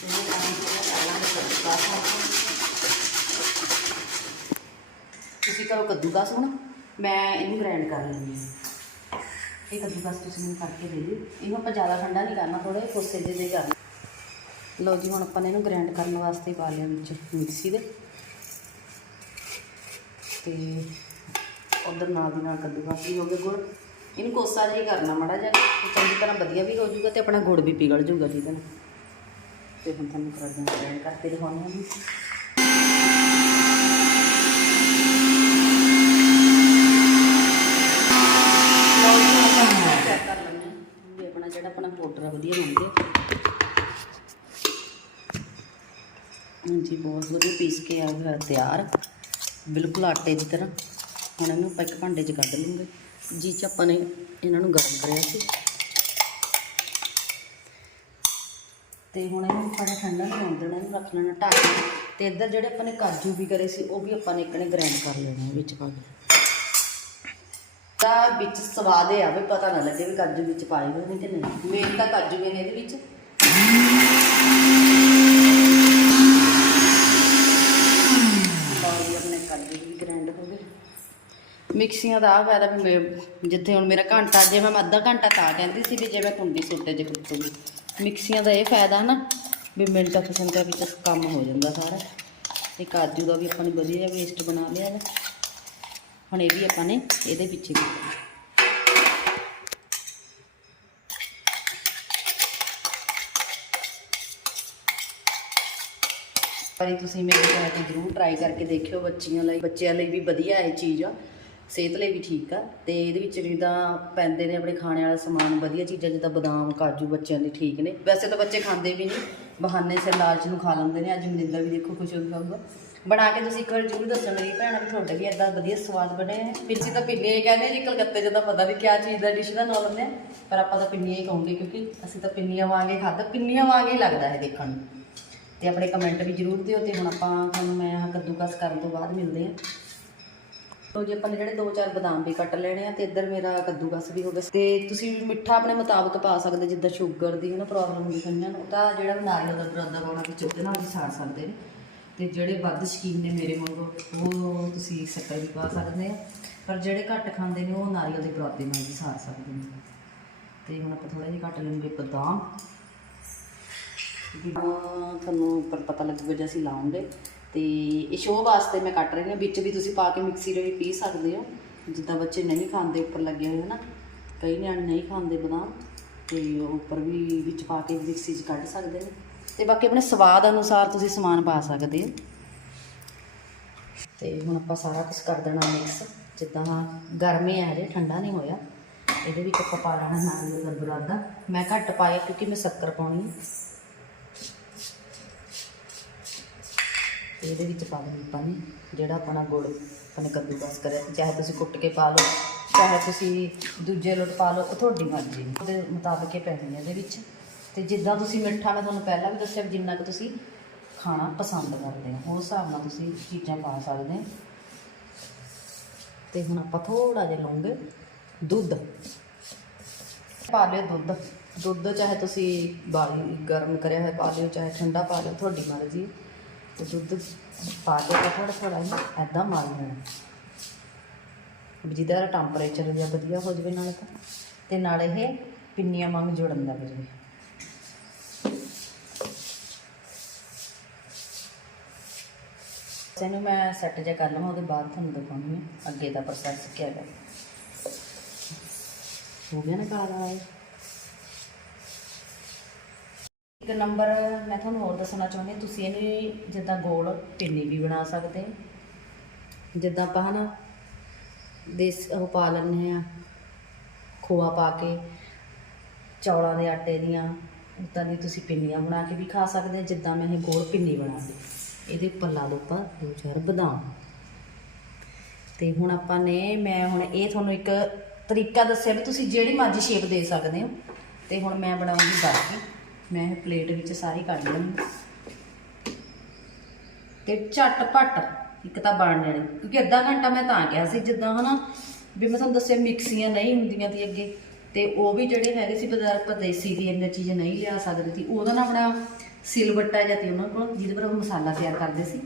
B: ਤੇ ਇਹ ਕੰਮ ਕਰ ਲਾਂਗੇ ਕੱਦੂਕਸ ਤੁਸੀਂ ਕਰੋ ਕੱਦੂਕਸ ਹੁਣ ਮੈਂ ਇਹਨੂੰ ਗ੍ਰਾਈਂਡ ਕਰ ਲੈਂਦੀ ਹਾਂ। ਇਹ ਕੱਦੂਕਸ ਤੁਸੀਂ ਮੈਨੂੰ ਕਰਕੇ ਦੇ ਦਿਓ। ਇਹਨੂੰ ਆਪਾਂ ਜ਼ਿਆਦਾ ਠੰਡਾ ਨਹੀਂ ਕਰਨਾ ਥੋੜੇ ਕੋਸੇ ਜਿਹੇ ਦੇ ਕਰਨਾ। ਲਓ ਜੀ, ਹੁਣ ਆਪਾਂ ਨੇ ਇਹਨੂੰ ਗ੍ਰਾਈਂਡ ਕਰਨ ਵਾਸਤੇ ਪਾ ਲਿਆ ਵਿੱਚ ਮਿਕਸੀ ਦੇ। ਤੇ ਉਧਰ ਨਾਲ ਦੀ ਨਾਲ ਕੱਦੂਕਸ ਵੀ ਹੋ ਗਿਆ ਗੁੜ। ਇਹਨੂੰ ਕੋਸਾ ਜਿਹਾ ਹੀ ਕਰਨਾ ਮਾੜਾ ਜਿਹਾ। ਚੰਗੀ ਤਰ੍ਹਾਂ ਵਧੀਆ ਵੀ ਹੋ ਜਾਊਗਾ ਤੇ ਆਪਣਾ ਗੁੜ ਵੀ ਪਿਘਲ ਜਾਊਗਾ ਜਿਹਦੇ ਨਾਲ ਨਾ। ਤੇ ਹੁਣ ਤੁਹਾਨੂੰ ਕਰਦੇ ਹਾਂ ਗ੍ਰਾਈਂਡ ਕਰਕੇ ਦਿਖਾਉਂਦੇ ਹਾਂ ਜੀ ਚੈੱਕ ਕਰ ਲੈਂਦੇ ਹਾਂ ਵੀ ਆਪਣਾ ਜਿਹੜਾ ਆਪਣਾ ਪਾਊਡਰ ਆ ਵਧੀਆ ਬਣ ਹਾਂਜੀ, ਬਹੁਤ ਵਧੀਆ ਪੀਸ ਕੇ ਆ ਗਿਆ ਤਿਆਰ। ਬਿਲਕੁਲ ਆਟੇ ਦੀ ਤਰ੍ਹਾਂ। ਹੁਣ ਇਹਨੂੰ ਆਪਾਂ ਇੱਕ ਭਾਂਡੇ 'ਚ ਕੱਢ ਲੂੰਗੇ ਜਿਹ 'ਚ ਆਪਾਂ ਨੇ ਇਹਨਾਂ ਨੂੰ ਗਰਮ ਕਰਿਆ ਸੀ। ਤੇ ਹੁਣ ਇਹਨੂੰ ਆਪਾਂ ਨੇ ਠੰਡਾ ਨਹੀਂ ਹੋਣ ਦੇਣਾ, ਇਹਨੂੰ ਰੱਖ ਲੈਣਾ ਢੱਕ। ਤੇ ਇੱਧਰ ਜਿਹੜੇ ਆਪਾਂ ਨੇ ਕਾਜੂ ਵੀ ਕਰੇ ਸੀ, ਉਹ ਵੀ ਆਪਾਂ ਨੇ ਇੱਕ ਨੇ ਗ੍ਰਾਈਂਡ ਕਰ ਲੈਣੇ ਆ ਵਿੱਚ ਪਾ ਕੇ। ਤਾਂ ਵਿੱਚ ਸਵਾਦ ਇਹ ਆਵੇ ਪਤਾ ਨਾ ਲੱਗੇ ਵੀ ਕਾਜੂ ਵਿੱਚ ਪਾਏ ਹੋਏ ਨੇ ਕਿ ਨਹੀਂ। ਮੇਨ ਤਾਂ ਕਾਜੂ ਵੀ ਨੇ ਇਹਦੇ ਵਿੱਚ। ਆਪਣੇ ਕਾਜੂ ਮਿਕਸੀਆਂ ਦਾ ਆ ਫਾਇਦਾ ਵੀ ਮੈਂ, ਜਿੱਥੇ ਹੁਣ ਮੇਰਾ ਘੰਟਾ, ਜੇ ਮੈਂ ਅੱਧਾ ਘੰਟਾ ਤਾਂ ਕਹਿੰਦੀ ਸੀ ਵੀ ਜੇ ਮੈਂ ਕੁੰਡੀ ਸੁੱਟੇ ਜੇ ਕੁੱਟੂਗੀ। ਮਿਕਸੀਆਂ ਦਾ ਇਹ ਫਾਇਦਾ ਨਾ, ਵੀ ਮਿੰਟਾਂ ਪਸੰਦਾਂ ਵਿੱਚ ਕੰਮ ਹੋ ਜਾਂਦਾ ਸਾਰਾ। ਤੇ ਕਾਜੂ ਦਾ ਵੀ ਆਪਾਂ ਨੇ ਵਧੀਆ ਜਿਹਾ ਵੇਸਟ ਬਣਾ ਲਿਆ ਹੈ ਹੁਣ ਇਹ ਵੀ ਆਪਾਂ ਨੇ ਇਹਦੇ ਪਿੱਛੇ ਵੀ ਵਾਰੀ ਤੁਸੀਂ ਮੇਰੇ ਚੈਨਲ ਜਰੂਰ ਟਰਾਈ ਕਰਕੇ ਦੇਖਿਓ ਬੱਚੀਆਂ ਲਈ। ਬੱਚਿਆਂ ਲਈ ਵੀ ਵਧੀਆ ਇਹ ਚੀਜ਼ ਆ। ਸਿਹਤ ਲਈ ਵੀ ਠੀਕ ਆ। ਤੇ ਇਹਦੇ ਵਿੱਚ ਜਿੱਦਾਂ ਪੈਂਦੇ ਨੇ ਆਪਣੇ ਖਾਣੇ ਵਾਲਾ ਸਮਾਨ, ਵਧੀਆ ਚੀਜ਼ਾਂ ਜਿੱਦਾਂ ਬਦਾਮ, ਕਾਜੂ ਬੱਚਿਆਂ ਲਈ ਠੀਕ ਨੇ। ਵੈਸੇ ਤਾਂ ਬੱਚੇ ਖਾਂਦੇ ਵੀ ਨਹੀਂ। ਬਹਾਨੇ ਸਿਰ ਲਾਲਚ ਨੂੰ ਖਾ ਲੈਂਦੇ ਨੇ। ਅੱਜ ਮਨਿੰਦਰ ਵੀ ਦੇਖੋ ਖੁਸ਼ ਹੋ ਕੇ ਬਣਾ ਕੇ ਤੁਸੀਂ ਇੱਕ ਵਾਰ ਜਰੂਰ ਦੱਸੋ ਮੇਰੀ ਭੈਣਾਂ ਵੀ ਤੁਹਾਡੇ ਵੀ ਇਦਾਂ ਵਧੀਆ ਸਵਾਦ ਬਣੇ ਆ। ਪਿੱਛੇ ਤਾਂ ਪਿੰਨੀਆਂ ਹੀ ਕਹਿੰਦੇ ਜੀ, ਕਲਕੱਤੇ 'ਚ ਤਾਂ ਪਤਾ ਵੀ ਕਿਆ ਚੀਜ਼ ਦਾ ਡਿਸ਼ ਦਾ ਨਾਮ ਲੈਂਦੇ ਆ, ਪਰ ਆਪਾਂ ਤਾਂ ਪਿੰਨੀਆਂ ਹੀ ਕਹੂੰਗੇ ਕਿਉਂਕਿ ਅਸੀਂ ਤਾਂ ਪਿੰਨੀਆਂ ਵਾਂਗੇ ਖਾਧਾ, ਪਿੰਨੀਆਂ ਵਾਂਗੇ ਹੀ ਲੱਗਦਾ ਹੈ ਦੇਖਣ ਨੂੰ। ਤੇ ਆਪਣੇ ਕਮੈਂਟ ਵੀ ਜਰੂਰ ਦਿਓ ਤੇ ਹੁਣ ਆਪਾਂ ਤੁਹਾਨੂੰ ਮੈਂ ਆਹ ਕੱਦੂਕਸ ਕਰਨ ਤੋਂ ਬਾਅਦ ਮਿਲਦੇ ਹਾਂ ਤੋ ਜੇ, ਆਪਾਂ ਨੇ ਜਿਹੜੇ ਦੋ ਚਾਰ ਬਦਾਮ ਵੀ ਕੱਟ ਲੈਣੇ ਆ ਤੇ ਇੱਧਰ ਮੇਰਾ ਕੱਦੂਕਸ ਵੀ ਹੋ ਗਿਆ। ਤੇ ਤੁਸੀਂ ਮਿੱਠਾ ਆਪਣੇ ਮੁਤਾਬਕ ਪਾ ਸਕਦੇ, ਜਿੱਦਾਂ ਸ਼ੂਗਰ ਦੀ ਨਾ ਪ੍ਰੋਬਲਮ ਹੁੰਦੀ ਕਈਆਂ ਨੂੰ ਤਾਂ ਜਿਹੜਾ ਵੀ ਨਾਰੀਅਲ ਦਾ ਦੁੱਧ ਪਾਉਣਾ ਵਿੱਚ ਉਹਦੇ ਨਾਲ ਵੀ ਸਾੜ ਸਕਦੇ ਨੇ। ਤੇ ਜਿਹੜੇ ਵੱਧ ਸ਼ਕੀਨ ਨੇ ਮੇਰੇ ਵਾਂਗੂ ਉਹ ਤੁਸੀਂ ਸ਼ੱਕਰ ਵੀ ਪਾ ਸਕਦੇ ਆ। ਪਰ ਜਿਹੜੇ ਘੱਟ ਖਾਂਦੇ ਨੇ, ਉਹ ਨਾਰੀਅਲ ਦੇ ਬਰਾਦੇ ਨਾਲ ਵੀ ਸਾਰ ਸਕਦੇ ਨੇ। ਤੇ ਹੁਣ ਆਪਾਂ ਥੋੜਾ ਜਿਹਾ ਘੱਟ ਲੈਂਗੇ ਬਦਾਮ ਜਿੱਦਾਂ ਤੁਹਾਨੂੰ ਪਰ ਪਤਾ ਲੱਗੂਗਾ ਜੇ ਅਸੀਂ ਲਾਉਂਗੇ। ਤੇ ਇਹ ਸ਼ੋਅ ਵਾਸਤੇ ਮੈਂ ਕੱਟ ਰਹੀ ਹਾਂ। ਵਿੱਚ ਵੀ ਤੁਸੀਂ ਪਾ ਕੇ ਮਿਕਸੀ ਦੇ ਵਿੱਚ ਪੀ ਸਕਦੇ ਹੋ। ਜਿੱਦਾਂ ਬੱਚੇ ਨਹੀਂ ਖਾਂਦੇ, ਉੱਪਰ ਲੱਗੇ ਹੋਏ ਨਾ। ਕਈ ਨਿਆਣੇ ਨਹੀਂ ਖਾਂਦੇ ਬਦਾਮ। ਤੇ ਉੱਪਰ ਵੀ ਵਿੱਚ ਪਾ ਕੇ ਮਿਕਸੀ 'ਚ ਕੱਢ ਸਕਦੇ ਨੇ। ਤੇ ਬਾਕੀ ਆਪਣੇ ਸਵਾਦ ਅਨੁਸਾਰ ਤੁਸੀਂ ਸਮਾਨ ਪਾ ਸਕਦੇ ਹੋ। ਤੇ ਹੁਣ ਆਪਾਂ ਸਾਰਾ ਕੁਝ ਕਰ ਦੇਣਾ ਮਿਕਸ ਜਿੱਦਾਂ ਗਰਮੀ ਹੈ ਹਜੇ, ਠੰਡਾ ਨਹੀਂ ਹੋਇਆ। ਇਹਦੇ ਵਿੱਚ ਆਪਾਂ ਪਾ ਲੈਣਾ ਨਾਰੀਅਲ ਦਾ ਬੁਰਾਦਾ ਮੈਂ ਘੱਟ ਪਾਇਆ ਕਿਉਂਕਿ ਮੈਂ ਸ਼ੱਕਰ ਪਾਉਣੀ ਹੈ ਤੇ ਇਹਦੇ ਵਿੱਚ ਪਾ ਦੇਣੀ ਆਪਾਂ ਨੇ ਜਿਹੜਾ ਆਪਣਾ ਗੁੜ, ਆਪਣੇ ਕੱਦੂਕਸ ਕਰਿਆ। ਚਾਹੇ ਤੁਸੀਂ ਕੁੱਟ ਕੇ ਪਾ ਲਓ, ਚਾਹੇ ਤੁਸੀਂ ਦੂਜੇ ਲੁੱਟ ਪਾ ਲਓ, ਉਹ ਤੁਹਾਡੀ ਮਰਜ਼ੀ ਉਹਦੇ ਮੁਤਾਬਕ ਹੀ ਪੈਣੀ ਹੈ ਇਹਦੇ ਵਿੱਚ। ਤੇ ਜਿੱਦਾਂ ਤੁਸੀਂ ਮਿੱਠਾ ਮੈਂ ਤੁਹਾਨੂੰ ਪਹਿਲਾਂ ਵੀ ਦੱਸਿਆ ਵੀ ਜਿੰਨਾ ਕੁ ਤੁਸੀਂ ਖਾਣਾ ਪਸੰਦ ਕਰਦੇ ਹੋ, ਉਸ ਹਿਸਾਬ ਨਾਲ ਤੁਸੀਂ ਚੀਜ਼ਾਂ ਪਾ ਸਕਦੇ ਹੋ। ਤੇ ਹੁਣ ਆਪਾਂ ਥੋੜਾ ਜਿਹਾ ਲਵਾਂਗੇ ਦੁੱਧ। ਪਾ ਲਿਓ ਦੁੱਧ। ਦੁੱਧ ਚਾਹੇ ਤੁਸੀਂ ਬਾਲੀ ਗਰਮ ਕਰਿਆ ਹੋਇਆ ਪਾ ਲਿਓ, ਚਾਹੇ ਠੰਡਾ ਪਾ ਲਿਓ, ਤੁਹਾਡੀ ਮਰਜ਼ੀ। ਤੇ ਦੁੱਧ ਪਾ ਕੇ ਥੋੜਾ ਥੋੜਾ ਹੀ ਐਦਾਂ ਮਾਰ ਲੈਣਾ। ਵੀ ਜਿਹਦਾ ਟੈਂਪਰੇਚਰ ਜਿਹਾ ਵਧੀਆ ਹੋ ਜਾਵੇ ਨਾਲੇ ਤਾਂ। ਤੇ ਨਾਲ ਇਹ ਪਿੰਨੀਆਂ ਵਾਂਗ ਜੁੜਨ ਲੱਗ ਜਾਵੇ। ਇਹਨੂੰ ਮੈਂ ਸੈੱਟ ਜਿਹਾ ਕਰ ਲਵਾਂ ਉਹਦੇ ਬਾਅਦ ਤੁਹਾਨੂੰ ਦਿਖਾਉਣੀ ਹੈ ਅੱਗੇ ਦਾ ਪ੍ਰੋਸੈਸ ਕੀ ਹੈਗਾ। ਹੋ ਗਿਆ ਨਾ ਕਾਲਾ ਇਹ? ਇੱਕ ਨੰਬਰ ਮੈਂ ਤੁਹਾਨੂੰ ਹੋਰ ਦੱਸਣਾ ਚਾਹੁੰਦੀ ਤੁਸੀਂ ਇਹਨੂੰ ਜਿੱਦਾਂ ਗੋਲ ਪਿੰਨੀ ਵੀ ਬਣਾ ਸਕਦੇ ਜਿੱਦਾਂ ਆਪਾਂ ਹਨਾ ਦੇਸ ਉਹ ਪਾ ਲੈਂਦੇ ਆ ਖੋਆ ਪਾ ਕੇ ਚੌਲਾਂ ਦੇ ਆਟੇ ਦੀਆਂ ਉੱਦਾਂ ਦੀ ਤੁਸੀਂ ਪਿੰਨੀਆਂ ਬਣਾ ਕੇ ਵੀ ਖਾ ਸਕਦੇ ਜਿੱਦਾਂ ਮੈਂ ਇਹ ਗੋਲ ਪਿੰਨੀ ਬਣਾ ਲਈ ਇਹਦੇ ਉੱਪਰ ਲਾ ਦੋ ਆਪਾਂ, ਦੋ ਚਾਰ ਬਦਾਮ। ਤੇ ਹੁਣ ਆਪਾਂ ਨੇ, ਮੈਂ ਹੁਣ ਇਹ ਤੁਹਾਨੂੰ ਇੱਕ ਤਰੀਕਾ ਦੱਸਿਆ ਵੀ ਤੁਸੀਂ ਜਿਹੜੀ ਮਰਜ਼ੀ ਸ਼ੇਪ ਦੇ ਸਕਦੇ ਹੋ। ਤੇ ਹੁਣ ਮੈਂ ਬਣਾਉਂਗੀ ਬਰਫੀ। ਮੈਂ ਇਹ ਪਲੇਟ ਵਿੱਚ ਸਾਰੀ ਕੱਢ ਲੈਣੀ ਤੇ ਝਟਪਟ ਇੱਕ ਤਾਂ ਬਣ ਜਾਣੀ। ਕਿਉਂਕਿ ਅੱਧਾ ਘੰਟਾ ਮੈਂ ਤਾਂ ਕਿਹਾ ਸੀ, ਜਿੱਦਾਂ ਹਨਾ, ਵੀ ਮੈਂ ਤੁਹਾਨੂੰ ਦੱਸਿਆ ਮਿਕਸੀਆਂ ਨਹੀਂ ਹੁੰਦੀਆਂ ਸੀ ਅੱਗੇ। ਤੇ ਉਹ ਵੀ ਜਿਹੜੇ ਹੈਗੇ ਸੀ ਬਾਜ਼ਾਰ ਪਰ ਦੇਸੀ ਦੀ ਇੰਨੇ ਚੀਜ਼ ਨਹੀਂ ਲਿਆ ਸਕਦੇ ਸੀ। ਉਹਦਾ ਨਾ ਆਪਣਾ ਸਿਲਵੱਟਾ ਜਾਂ ਤੇ ਉਹਨਾਂ ਕੋਲ, ਜਿਹਦੇ ਪਰ ਉਹ ਮਸਾਲਾ ਤਿਆਰ ਕਰਦੇ ਸੀ।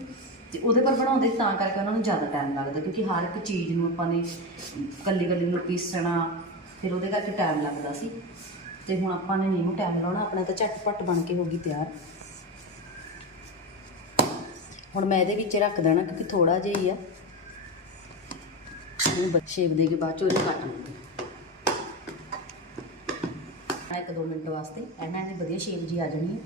B: ਤੇ ਉਹਦੇ ਪਰ ਬਣਾਉਂਦੇ ਸੀ, ਤਾਂ ਕਰਕੇ ਉਹਨਾਂ ਨੂੰ ਜ਼ਿਆਦਾ ਟਾਈਮ ਲੱਗਦਾ, ਕਿਉਂਕਿ ਹਰ ਇੱਕ ਚੀਜ਼ ਨੂੰ ਆਪਾਂ ਨੇ ਕੱਲੀ ਕੱਲੀ ਨੂੰ ਪੀਸਣਾ, ਫਿਰ ਉਹਦੇ ਕਰਕੇ ਟਾਈਮ ਲੱਗਦਾ ਸੀ। ਤੇ ਹੁਣ ਆਪਾਂ ਨੇ ਨਹੀਂ ਨੂੰ ਟਾਈਮ ਲਾਉਣਾ, ਆਪਣਾ ਤਾਂ ਝਟਪਟ ਬਣ ਕੇ ਹੋ ਗਈ ਤਿਆਰ। ਹੁਣ ਮੈਂ ਇਹਦੇ ਵਿੱਚ ਰੱਖ ਦੇਣਾ, ਕਿਉਂਕਿ ਥੋੜਾ ਜਿਹਾ ਹੀ ਆ। ਇਹਨੂੰ ਸ਼ੇਪ ਦੇ ਕੇ ਬਾਅਦ ਚ ਉਹਨੂੰ ਕੱਟ ਲਵਾਂਗੇ ਇੱਕ ਦੋ ਮਿੰਟ ਵਾਸਤੇ ਇਹਨਾਂ ਦੀ ਵਧੀਆ ਸ਼ੇਪ ਜੀ ਆ ਜਾਣੀ ਹੈ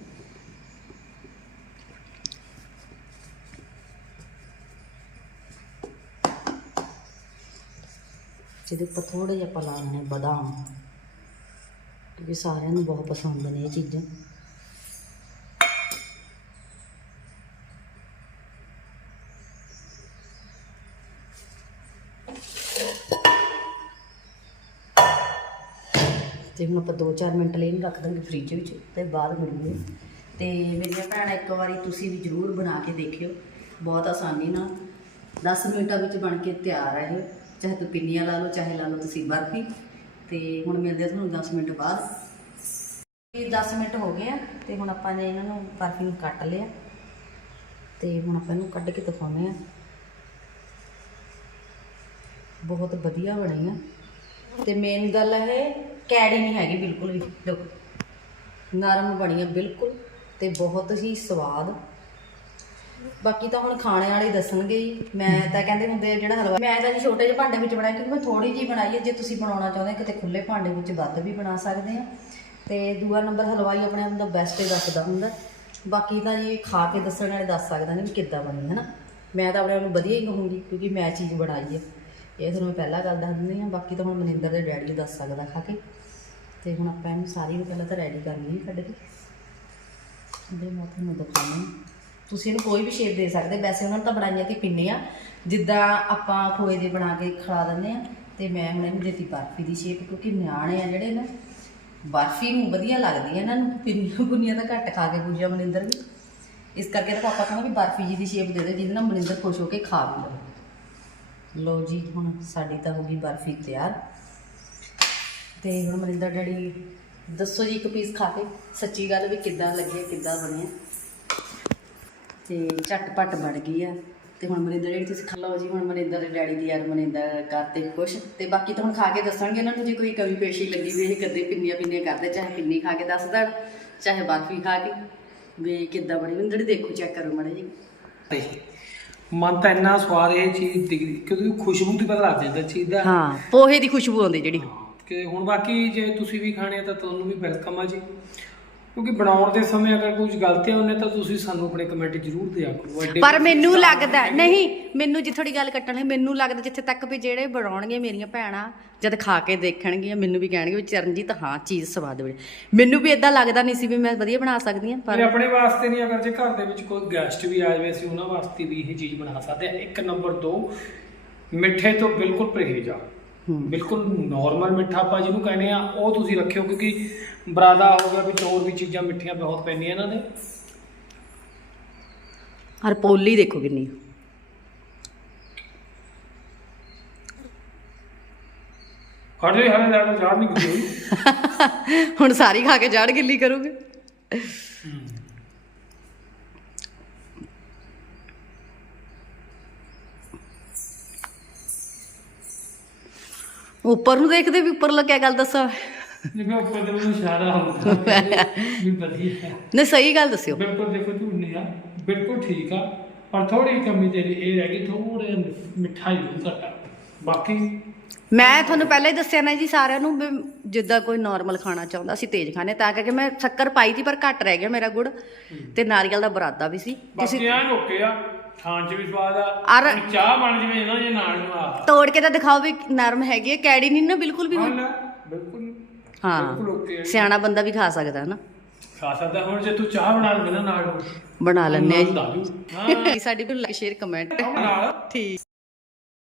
B: ਜਿਹਦੇ ਉੱਪਰ ਥੋੜੇ ਜਿਹਾ ਆਪਾਂ ਲਾ ਲੈਣੇ ਬਦਾਮ। ਕਿਉਂਕਿ ਸਾਰਿਆਂ ਨੂੰ ਬਹੁਤ ਪਸੰਦ ਨੇ ਇਹ ਚੀਜ਼ਾਂ। ਤੇ ਹੁਣ ਆਪਾਂ 2-4 ਮਿੰਟ ਲਈ ਇਹਨੂੰ ਰੱਖ ਦਾਂਗੇ ਫ੍ਰਿਜ ਵਿੱਚ ਤੇ ਬਾਅਦ ਮਿਲੂਗੇ। ਤੇ ਮੇਰੀਆਂ ਭੈਣਾਂ, ਇੱਕ ਵਾਰੀ ਤੁਸੀਂ ਵੀ ਜ਼ਰੂਰ ਬਣਾ ਕੇ ਦੇਖਿਓ। ਬਹੁਤ ਆਸਾਨੀ ਨਾਲ। 10 ਮਿੰਟਾਂ ਵਿੱਚ ਬਣ ਕੇ ਤਿਆਰ ਹੈ ਇਹ। ਚਾਹੇ ਤੁਸੀਂ ਪਿੰਨੀਆਂ ਲਾ ਲਓ, ਚਾਹੇ ਲਾ ਲਓ ਤੁਸੀਂ ਬਰਫੀ। ਤੇ ਹੁਣ ਮਿਲਦੇ ਆ ਤੁਹਾਨੂੰ 10 ਮਿੰਟ ਬਾਅਦ। ਇਹ 10 ਮਿੰਟ ਹੋ ਗਏ ਆ ਤੇ ਹੁਣ ਆਪਾਂ ਨੇ ਇਹਨਾਂ ਨੂੰ ਬਰਫੀ ਨੂੰ ਕੱਟ ਲਿਆ। ਤੇ ਹੁਣ ਆਪਾਂ ਇਹਨੂੰ ਕੱਢ ਕੇ ਦਿਖਾਉਂਦੇ ਆ। ਬਹੁਤ ਵਧੀਆ ਬਣੀ ਆ। ਤੇ ਮੇਨ ਗੱਲ ਇਹ, ਕੈੜੀ ਨਹੀਂ ਹੈਗੀ ਬਿਲਕੁਲ ਵੀ। ਦੇਖੋ ਨਰਮ ਬਣੀ ਆ ਬਿਲਕੁਲ ਤੇ ਬਹੁਤ ਹੀ ਸਵਾਦ। ਬਾਕੀ ਤਾਂ ਹੁਣ ਖਾਣੇ ਵਾਲੇ ਦੱਸਣਗੇ ਹੀ। ਮੈਂ ਤਾਂ ਕਹਿੰਦੇ ਹੁੰਦੇ ਜਿਹੜਾ ਹਲਵਾ ਮੈਂ ਤਾਂ ਜੀ ਛੋਟੇ ਜਿਹੇ ਭਾਂਡੇ ਵਿੱਚ ਬਣਾਇਆ ਕਿਉਂਕਿ ਮੈਂ ਥੋੜੀ ਜਿਹੀ ਬਣਾਈ ਹੈ। ਜੇ ਤੁਸੀਂ ਬਣਾਉਣਾ ਚਾਹੁੰਦੇ ਹੋ ਕਿਤੇ ਖੁੱਲੇ ਭਾਂਡੇ ਵਿੱਚ ਵੱਧ ਵੀ ਬਣਾ ਸਕਦੇ ਆ ਤੇ ਦੂਆ ਨੰਬਰ ਹਲਵਾਈ ਆਪਣੇ ਆਪ ਦਾ ਬੈਸਟ ਹੀ ਦੱਸਦਾ ਹੁੰਦਾ। ਬਾਕੀ ਤਾਂ ਜੀ ਖਾ ਕੇ ਦੱਸਣ ਵਾਲੇ ਦੱਸ ਸਕਦਾ ਨੇ ਵੀ ਕਿੱਦਾਂ ਬਣੀ ਹੈ ਨਾ ਮੈਂ ਤਾਂ ਆਪਣੇ ਆਪ ਨੂੰ ਵਧੀਆ ਹੀ ਕਹੂੰਗੀ, ਕਿਉਂਕਿ ਮੈਂ ਚੀਜ਼ ਬਣਾਈ ਹੈ। ਇਹ ਤੁਹਾਨੂੰ ਮੈਂ ਪਹਿਲਾਂ ਗੱਲ ਦੱਸ ਦਿੰਦੀ ਹਾਂ। ਬਾਕੀ ਤਾਂ ਹੁਣ ਮਨਿੰਦਰ ਦੇ ਡੈਡੀ ਦੱਸ ਸਕਦਾ ਖਾ ਕੇ। ਤੇ ਹੁਣ ਆਪਾਂ ਇਹਨੂੰ ਸਾਰੀ ਨੂੰ ਪਹਿਲਾਂ ਤਾਂ ਰੈਡੀ ਕਰ ਲਈਏ ਕੱਢ ਕੇ। ਦੇ ਮੈਂ ਤੁਹਾਨੂੰ ਦਿਖਾਉਣੀ ਤੁਸੀਂ ਇਹਨੂੰ ਕੋਈ ਵੀ ਸ਼ੇਪ ਦੇ ਸਕਦੇ, ਵੈਸੇ ਉਹਨਾਂ ਨੂੰ ਤਾਂ ਬਣਾਈਆਂ ਕਿ ਪਿੰਨੇ ਆ। ਜਿੱਦਾਂ ਆਪਾਂ ਖੋਏ ਦੇ ਬਣਾ ਕੇ ਖਿਲਾ ਦਿੰਦੇ ਆ, ਤੇ ਮੈਂ ਹੁਣ ਇਹਨੂੰ ਦਿੱਤੀ ਬਰਫੀ ਦੀ ਸ਼ੇਪ ਕਿਉਂਕਿ ਨਿਆਣੇ ਆ ਜਿਹੜੇ ਨਾ, ਬਰਫੀ ਨੂੰ ਵਧੀਆ ਲੱਗਦੀ ਹੈ ਇਹਨਾਂ ਨੂੰ ਪਿੰਨੀਆਂ ਗੁੰਨੀਆਂ ਤਾਂ ਘੱਟ ਖਾ ਕੇ ਗੁਜਿਆ ਮਨਿੰਦਰ ਵੀ। ਇਸ ਕਰਕੇ ਤਾਂ ਪਾਪਾ ਕਹਿੰਦਾ ਵੀ ਬਰਫੀ ਜੀ ਦੀ ਸ਼ੇਪ ਦੇ ਦੇ ਜਿਹਦੇ ਨਾਲ ਮਨਿੰਦਰ ਖੁਸ਼ ਹੋ ਕੇ ਖਾ ਵੀ ਲਵੇ। ਲੋ ਜੀ, ਹੁਣ ਸਾਡੀ ਤਾਂ ਹੋ ਗਈ ਬਰਫੀ ਤਿਆਰ। ਤੇ ਹੁਣ ਮਨਿੰਦਰ ਡੈਡੀ, ਦੱਸੋ ਜੀ ਇੱਕ ਪੀਸ ਖਾ ਕੇ, ਸੱਚੀ ਗੱਲ ਵੀ ਕਿੱਦਾਂ ਲੱਗਿਆ ਕਿੱਦਾਂ ਬਣਿਆ? ਤੇ ਝਟਪਟ ਬਣ ਗਈ ਆ। ਤੇ ਹੁਣ ਮਨਿੰਦਰ ਜਿਹੜੀ ਤੁਸੀਂ ਖਾ ਲਓ ਜੀ ਹੁਣ ਮਨਿੰਦਰ ਦੇ ਡੈਡੀ ਦੀ ਯਾਰ ਮਨਿੰਦਰ ਕਰਤੇ ਖੁਸ਼। ਤੇ ਬਾਕੀ ਤਾਂ ਹੁਣ ਖਾ ਕੇ ਦੱਸਣਗੇ ਇਹਨਾਂ ਨੂੰ ਜੇ ਕੋਈ ਕਮੀ ਪੇਸ਼ੀ ਲੱਗੀ ਵੀ ਇਹ ਕਦੇ ਪਿੰਨੀਆਂ ਪਿੰਨੀਆਂ ਕਰਦੇ ਚਾਹੇ ਪਿੰਨੀ ਖਾ ਕੇ ਦੱਸ ਦੇਣ ਚਾਹੇ ਬਰਫੀ ਖਾ ਕੇ। ਵੀ ਕਿੱਦਾਂ ਬਣੀ ਮਨਿੰਦਰ ਦੇਖੋ ਚੈੱਕ ਕਰੋ ਮਾੜਾ ਜੀ।
A: ਤੇ ਮਨ ਤਾਂ ਇੰਨਾ ਸਵਾਦ ਇਹ ਚੀਜ਼ ਦਿਖਦੀ ਕਿਉਂਕਿ ਖੁਸ਼ਬੂ ਤੋਂ ਪਤਾ ਲੱਗ ਜਾਂਦਾ ਚੀਜ਼ ਦਾ।
B: ਹਾਂ ਪੋਹੇ ਦੀ ਖੁਸ਼ਬੂ ਆਉਂਦੀ ਜਿਹੜੀ।
A: ਕਿ ਹੁਣ ਬਾਕੀ ਜੇ ਤੁਸੀਂ ਵੀ ਖਾਣੇ ਆ ਤਾਂ ਤੁਹਾਨੂੰ ਵੀ ਵੈਲਕਮ ਆ ਜੀ। ਕਿਉਂਕਿ ਬਣਾਉਣ ਦੇ ਸਮੇਂ ਅਗਰ ਕੁਝ ਗਲਤੀਆਂ ਹੁੰਨੇ ਤਾਂ ਤੁਸੀਂ ਸਾਨੂੰ ਆਪਣੇ ਕਮੈਂਟ ਜ਼ਰੂਰ ਦਿਆ ਕਰੋ। ਐਡੇ
B: ਪਰ ਮੈਨੂੰ ਲੱਗਦਾ ਨਹੀਂ ਮੈਨੂੰ ਜੀ ਥੋੜੀ ਗੱਲ ਕੱਟਣ ਲਈ ਮੈਨੂੰ ਲੱਗਦਾ ਜਿੱਥੇ ਤੱਕ ਵੀ ਜਿਹੜੇ ਬਣਾਉਣਗੇ ਮੇਰੀਆਂ ਭੈਣਾਂ ਜਦ ਖਾ ਕੇ ਦੇਖਣਗੀਆਂ ਮੈਨੂੰ ਵੀ ਕਹਿਣਗੇ ਵੀ ਚਰਨਜੀਤ ਹਾਂ ਚੀਜ਼ ਸਵਾਦ ਬਣੀ। ਮੈਨੂੰ ਵੀ ਇਦਾਂ ਲੱਗਦਾ ਨਹੀਂ ਸੀ ਵੀ ਮੈਂ ਵਧੀਆ ਬਣਾ ਸਕਦੀ ਹਾਂ
A: ਪਰ ਆਪਣੇ ਵਾਸਤੇ ਨਹੀਂ ਅਗਰ ਜੇ ਘਰ ਦੇ ਵਿੱਚ ਕੋਈ ਗੈਸਟ ਵੀ ਆ ਜਾਵੇ ਅਸੀਂ ਉਹਨਾਂ ਵਾਸਤੇ ਵੀ ਇਹ ਚੀਜ਼ ਬਣਾ ਸਕਦੇ ਆ ਇੱਕ ਨੰਬਰ 2 ਮਿੱਠੇ ਤੋਂ ਬਿਲਕੁਲ ਪਰਹੇਜ਼ ਆ।
B: ਹੂੰ।
A: ਬਿਲਕੁਲ ਨਾਰਮਲ ਮਿੱਠਾ ਆਪਾਂ ਜਿਹਨੂੰ ਕਹਿੰਦੇ ਆ ਉਹ ਤੁਸੀਂ ਰੱਖਿਓ ਕਿਉਂਕਿ ਬਰਾਦਾ ਹੋ ਗਿਆ ਵਿੱਚ ਹੋਰ ਵੀ ਚੀਜ਼ਾਂ ਮਿੱਠੀਆਂ ਬਹੁਤ ਪੈਂਦੀਆਂ ਇਹਨਾਂ ਦੇ।
B: ਹਰ ਪੋਲੀ ਦੇਖੋ ਕਿੰਨੀ।
A: ਹਲੇ ਹਲੇ ਲੈਟ ਚਾੜ ਨਹੀਂ ਕੀਤੀ <laughs>
B: ਹੁਣ ਸਾਰੀ ਖਾ ਕੇ ਜੜ ਗਿੱਲੀ ਕਰੋਗੇ? ਉੱਪਰ ਨੂੰ ਦੇਖਦੇ ਵੀ ਉੱਪਰ ਲੱਗਿਆ ਗੱਲ ਦੱਸੋ?
A: ਜਿਵੇਂ ਉੱਪਰ ਦੇ ਮੈਨੂੰ ਇਸ਼ਾਰਾ ਹੁੰਦਾ। <laughs> ਵੀ ਵਧੀਆ।
B: ਨਹੀਂ ਸਹੀ ਗੱਲ ਦੱਸਿਓ।
A: ਬਿਲਕੁਲ ਦੇਖੋ ਝੂਠ ਨਹੀਂ ਆ। ਬਿਲਕੁਲ ਠੀਕ ਆ। ਪਰ ਥੋੜੀ ਕਮੀ ਤੇਰੀ ਇਹ ਰਹਿ ਗਈ ਥੋੜੇ ਮਿਠਾਈ ਨੂੰ ਘਟਾ ਬਾਕੀ
B: ਮੈਂ ਤੁਹਾਨੂੰ ਪਹਿਲਾਂ ਹੀ ਦੱਸਿਆ ਨਾ ਜੀ ਸਾਰਿਆਂ ਨੂੰ ਜਿੱਦਾਂ ਕੋਈ ਨਾਰਮਲ ਖਾਣਾ ਚਾਹੁੰਦਾ ਸੀ ਤੇਜ਼ ਖਾਣੇ। ਤਾਂ ਕਰਕੇ ਮੈਂ ਸ਼ੱਕਰ ਪਾਈ ਸੀ ਪਰ ਘੱਟ ਰਹਿ ਗਿਆ ਮੇਰਾ ਗੁੜ। ਤੇ ਨਾਰੀਅਲ ਦਾ ਬਰਾਦਾ ਵੀ ਸੀ।
A: ਬਾਕੀ ਆ ਓਕੇ ਆ ਖਾਣ ਚ ਵੀ ਸਵਾਦ ਆ।
B: ਅਰ-
A: ਚਾਹ ਬਣ ਜਵੇ ਨਾ ਜੇ ਨਾਲ ਨੂੰ ਆ।
B: ਤੋੜ ਕੇ ਤਾਂ ਦਿਖਾਓ ਵੀ ਨਰਮ ਹੈਗੀ ਹੈ ਕੈੜੀ ਨਹੀਂ ਨਾ ਬਿਲਕੁਲ ਵੀ
A: ਹਾਂ ਲੈ, ਬਿਲਕੁਲ
B: ਹਾਂ। ਸਿਆਣਾ ਬੰਦਾ ਵੀ ਖਾ ਸਕਦਾ ਨਾ।
A: ਖਾ ਸਕਦਾ ਹੁਣ ਜੇ ਤੂੰ ਚਾਹ ਬਣਾ ਲਵੇਂ ਨਾ ਨਾਲ। ਨੂੰ
B: ਬਣਾ ਲੈਂਦੇ ਆ
A: ਹਾਂ।
B: ਜੀ ਸਾਡੀ ਵੀ ਲਾਈਕ ਸ਼ੇਅਰ ਕਮੈਂਟ
A: ਨਾਲ।
B: ਠੀਕ।